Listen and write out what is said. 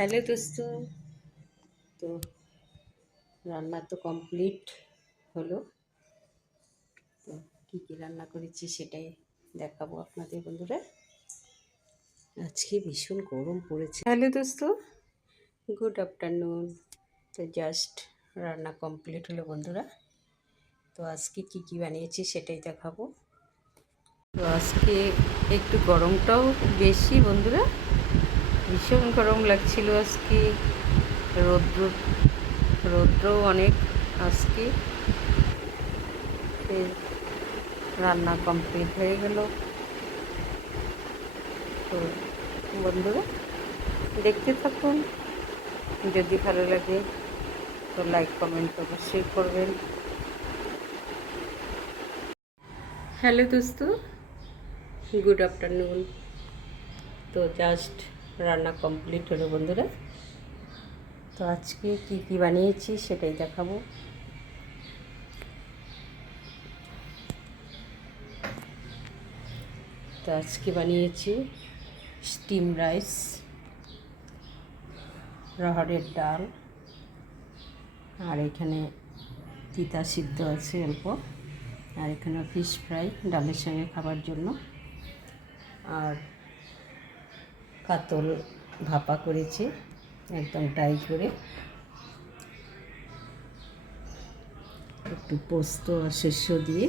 Hello দোস্ত, তো রান্না তো কমপ্লিট হলো। তো কী কী রান্না করেছি সেটাই দেখাবো আপনাদের বন্ধুরা। আজকে ভীষণ গরম পড়েছে। হ্যালো দোস্ত, গুড আফটারনুন। তো জাস্ট রান্না কমপ্লিট হলো বন্ধুরা। তো আজকে কী কী বানিয়েছি সেটাই দেখাবো। তো আজকে একটু গরমটাও বেশি বন্ধুরা, ভীষণ গরম লাগছিল আজকে। রৌদ্রও অনেক আজকে। রান্না কমপ্লিট হয়ে গেল। তো বন্ধুরা দেখতে থাকুন, যদি ভালো লাগে তো লাইক কমেন্ট অবশ্যই করবেন। হ্যালো দোস্ত, গুড আফটারনুন। তো জাস্ট রান্না কমপ্লিট হলো বন্ধুরা। তো আজকে কি কি বানিয়েছি সেটাই দেখাবো। তো আজকে বানিয়েছি স্টিম রাইস, রহড়ের ডাল, আর এখানে তিতা সিদ্ধ আছে অল্প, আর এখানে ফিশ ফ্রাই ডালের সঙ্গে খাবার জন্য, আর কাতল ভাপা করেছি একদম ড্রাই করে, একটু পোস্ত আর শস্য দিয়ে